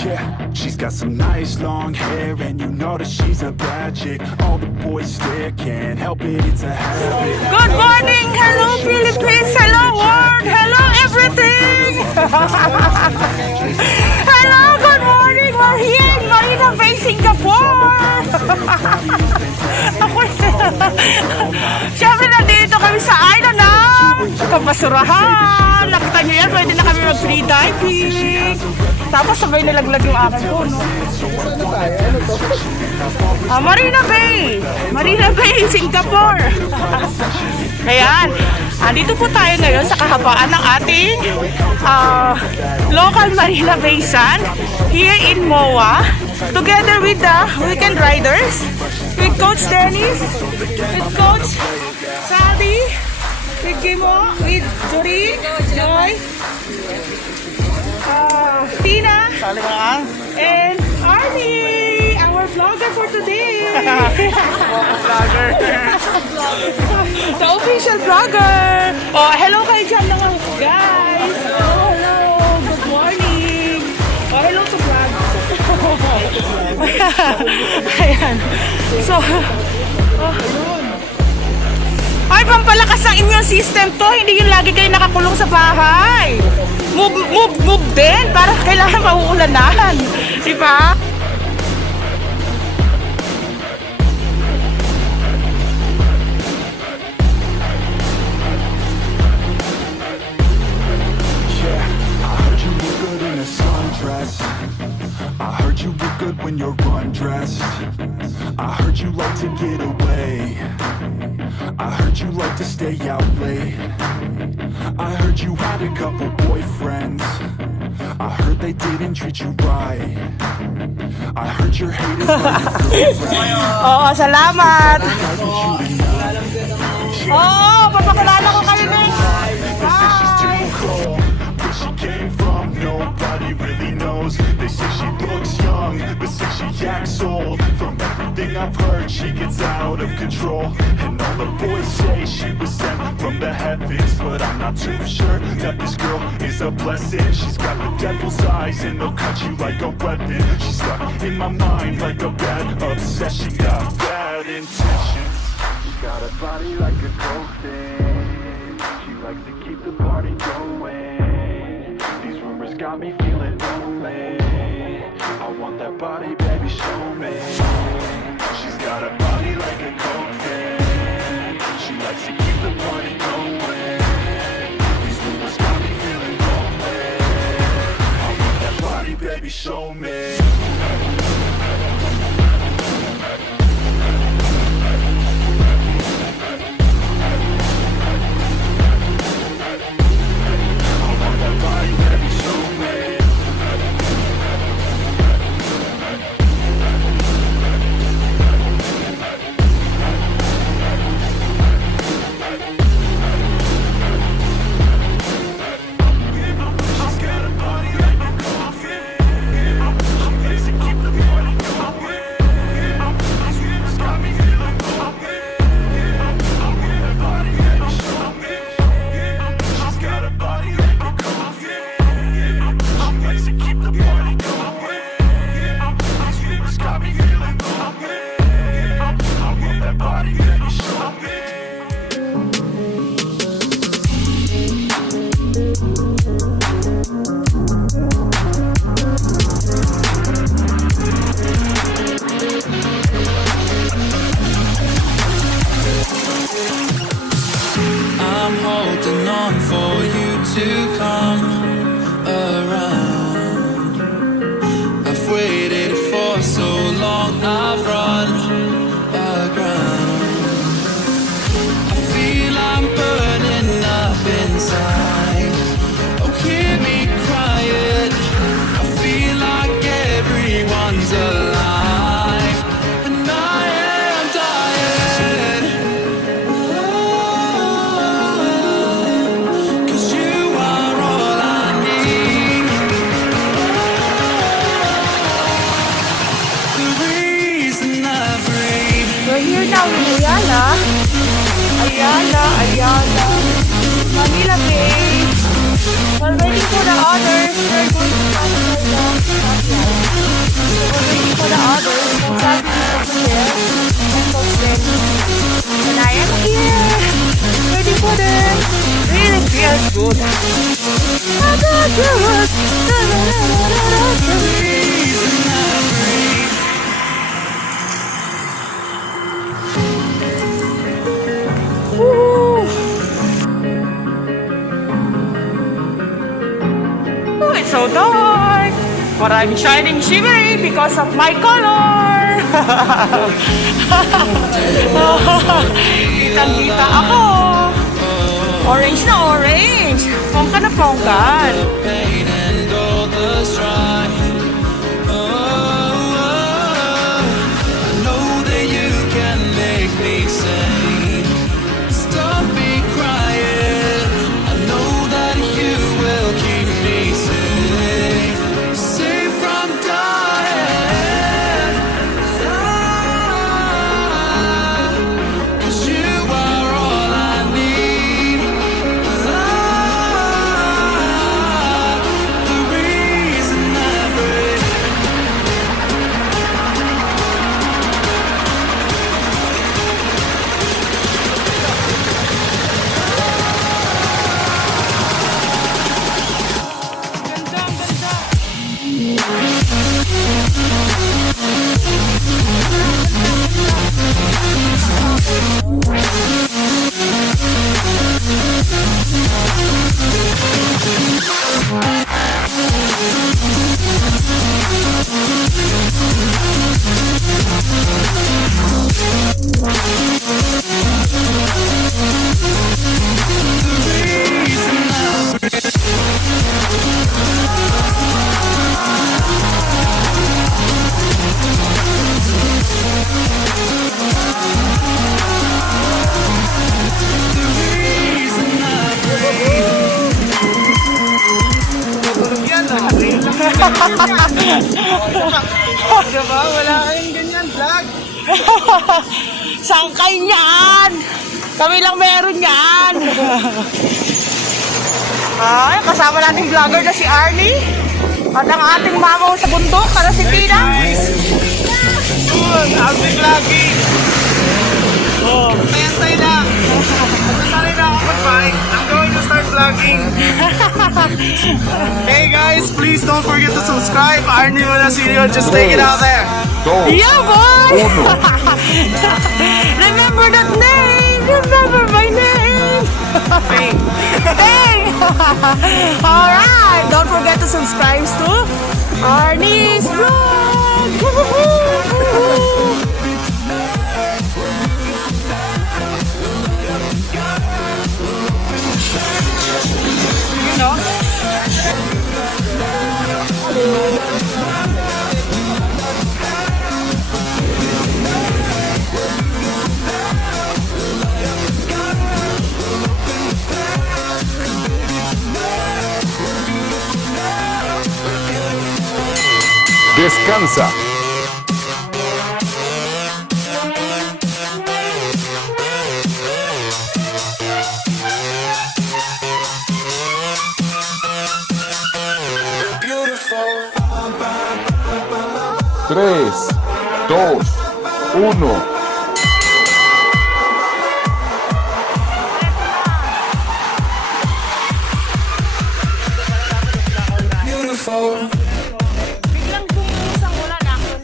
Yeah, she's got some nice long hair, and you know that she's a bad chick. All the boys stare, can't help it, it's a habit. Good morning! Hello Philippines! Hello world! Hello everything! Hello! Good morning! We're here in Marina Bay, Singapore! Siyempre nandito kami sa island ng Kabasurahan. Nakita nyo yan, pwede na kami mag-free diving. Tapos sabay nalaglag yung aking phone. Marina Bay! Marina Bay, Singapore! Ayan, andito po tayo ngayon sa kahabaan ng ating local Marina Bay Sand here in Moa, together with the weekend riders, with Coach Dennis, with Coach Sadi, with Gimo, with Jory, Joy, Tina, and Arnie, our vlogger for today. Vlogger. The official vlogger. Oh, hello kayo dyan mga guys. Oh, hello. Good morning. Oh, hello to vlog. Ayan. So, ay, pampalakas ang immune system to. Hindi yung lagi kayo nakakulong sa bahay. Move din. Para kailangan mauulanan. Diba? I heard you look good when you're undressed. I heard you like to get away. I heard you like to stay out late. I heard you had a couple boyfriends. I heard they didn't treat you right. I heard you're hated by your girlfriend. Oo, salamat. Oo, papakilala ko kayo, Ming. Nobody really knows. They say she looks young, but say she acts old. From everything I've heard, she gets out of control. And all the boys say she was sent from the heavens, but I'm not too sure that this girl is a blessing. She's got the devil's eyes and they'll cut you like a weapon. She's stuck in my mind like a bad obsession. Got bad intentions. She got a body like a coffin. She likes to keep the party going. Got me feeling lonely. I want that body, baby, show me. She's got a body like a coffin. She likes to keep the party going. These rumors got me feeling lonely. I want that body, baby, show me. Ayala, Manila Bay. We're waiting for the others. We're going to But I'm shining shimmery because of my color. Kitang-kita ako. Orange na orange. Pongka na pongkan. Diba? Wala kayong ganyan, vlog. Sangkay niyan! Kami lang meron yan! Ay, kasama nating vlogger na si Arnie. At ang ating mamaw sa bundok na si Tina. Happy vlogging. Pantay lang. Nasanay na ako mag-bike. I'm going to start vlogging. Hey guys, please don't forget to subscribe. Arnie Monasilio, just take it out there. Yeah, boy! Remember that name! Remember my name! Hey! Alright! Don't forget to subscribe to Arnie's Vlog! You know? Descansa. Tres, dos, uno. Biglang bumuhos ang ulan ako.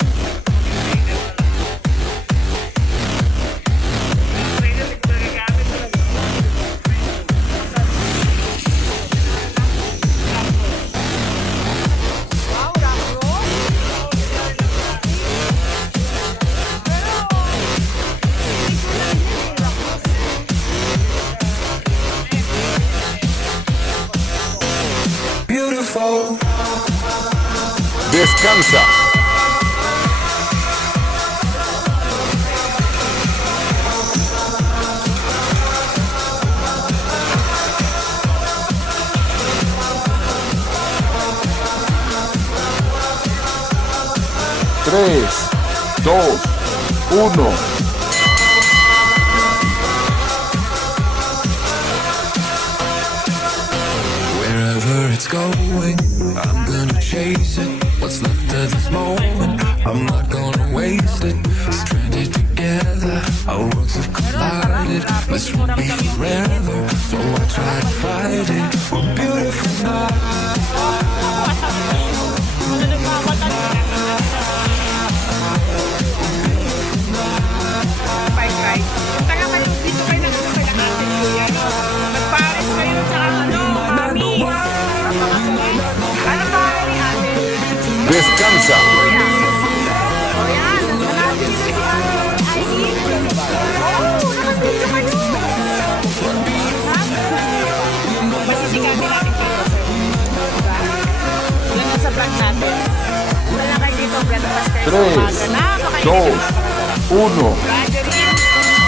Wow, Rakro. Beautiful. Descansa. Tres, dos, uno. Wherever it's going, I'm gonna chase it. What's left of this moment, I'm not gonna waste it. Stranded together, our worlds have collided. This won't be forever, so I try to fight it. We're beautiful now. Descansa. Sa vlog natin. Wala kayo dito, breakfast kayo. 3, 2, 1.